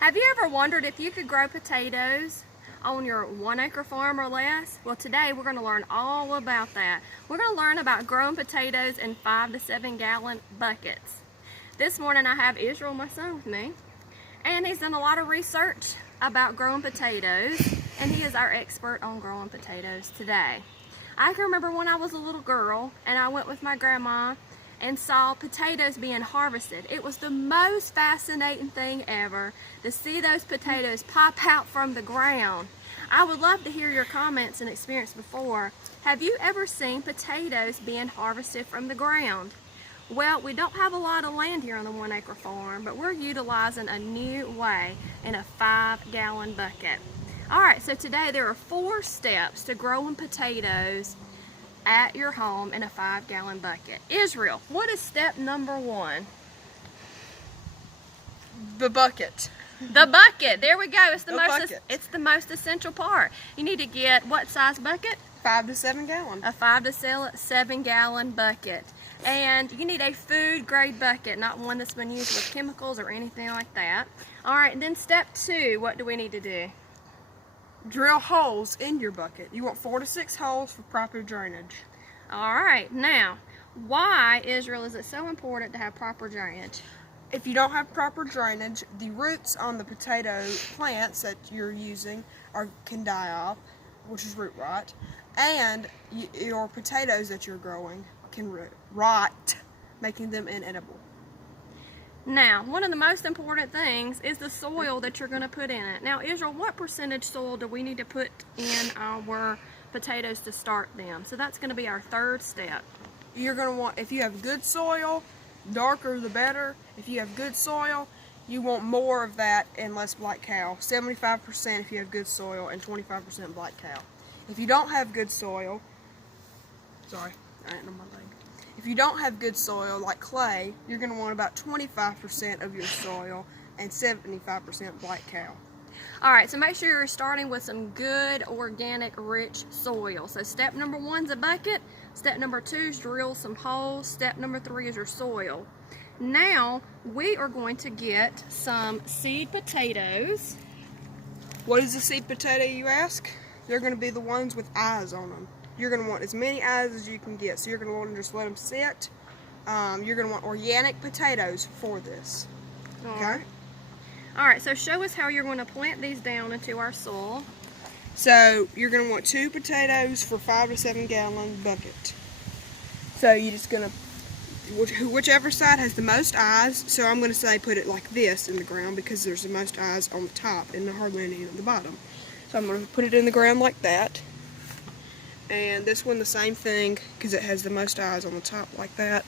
Have you ever wondered if you could grow potatoes on your 1 acre farm or less? Well, today we're going to learn all about that. We're going to learn about growing potatoes in 5 to 7 gallon buckets. This morning I have Israel, my son, with me, and he's done a lot of research about growing potatoes, and he is our expert on growing potatoes today. I can remember when I was a little girl and I went with my grandma and saw potatoes being harvested. It was the most fascinating thing ever to see those potatoes pop out from the ground. I would love to hear your comments and experience before. Have you ever seen potatoes being harvested from the ground? Well, we don't have a lot of land here on the 1 acre farm, but we're utilizing a new way in a 5 gallon bucket. Alright, so today there are 4 steps to growing potatoes at your home in a 5 gallon bucket. Israel, what is step number 1? The bucket. The bucket. There we go. It's the most essential part. You need to get what size bucket? 5 to 7 gallon. A 5 to 7 gallon bucket. And you need a food grade bucket, not one that's been used with chemicals or anything like that. Alright, and then step 2, what do we need to do? Drill holes in your bucket. You want 4 to 6 holes for proper drainage. Alright, now, why, Israel, is it so important to have proper drainage? If you don't have proper drainage, the roots on the potato plants that you're using can die off, which is root rot, and your potatoes that you're growing can rot, making them inedible. Now, one of the most important things is the soil that you're going to put in it. Now, Israel, what percentage soil do we need to put in our potatoes to start them? So that's going to be our 3rd step. You're going to want, if you have good soil, darker the better. If you have good soil, you want more of that and less black cow. 75% if you have good soil and 25% black cow. If you don't have good soil, sorry, I didn't know my leg. If you don't have good soil, like clay, you're going to want about 25% of your soil and 75% black cow. Alright, so make sure you're starting with some good, organic, rich soil. So step number 1 is a bucket. Step number 2 is drill some holes. Step number 3 is your soil. Now, we are going to get some seed potatoes. What is a seed potato, you ask? They're going to be the ones with eyes on them. You're going to want as many eyes as you can get. So you're going to want to just let them sit. You're going to want organic potatoes for this. Okay? Alright, so show us how you're going to plant these down into our soil. So you're going to want 2 potatoes for 5 to 7 gallon bucket. So you're just going to, whichever side has the most eyes, so I'm going to say put it like this in the ground because there's the most eyes on the top and hardly any at the bottom. So I'm going to put it in the ground like that. And this one the same thing because it has the most eyes on the top like that.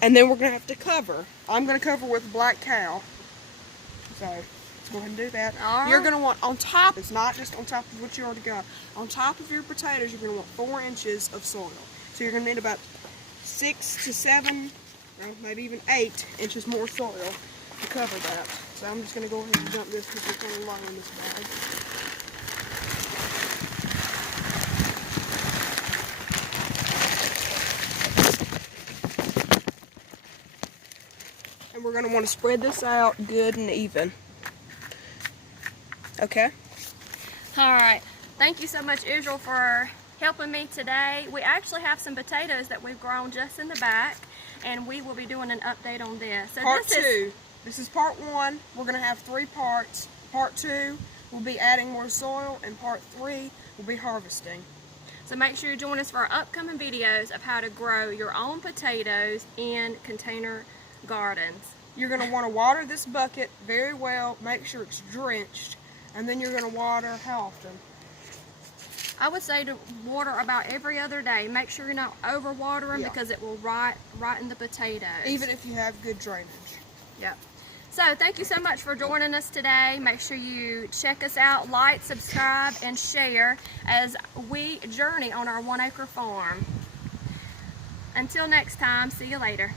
And then we're going to have to cover. I'm going to cover with black cow. So let's go ahead and do that. Right. You're going to want on top, it's not just on top of what you already got. On top of your potatoes, you're going to want 4 inches of soil. So you're going to need about 6 to 7, well, maybe even 8 inches more soil to cover that. So I'm just going to go ahead and dump this because it's going to lie in this bag. And we're going to want to spread this out good and even. Okay? Alright, thank you so much, Israel, for helping me today. We actually have some potatoes that we've grown just in the back, and we will be doing an update on this. So Part 2. This is part 1. We're going to have 3 parts. Part 2 will be adding more soil, and part 3 will be harvesting. So make sure you join us for our upcoming videos of how to grow your own potatoes in container gardens. You're going to want to water this bucket very well. Make sure it's drenched. And then you're going to water how often? I would say to water about every other day. Make sure you're not over-watering because it will rot in the potatoes. Even if you have good drainage. Yep. So thank you so much for joining us today. Make sure you check us out, like, subscribe, and share as we journey on our 1 acre farm. Until next time, see you later.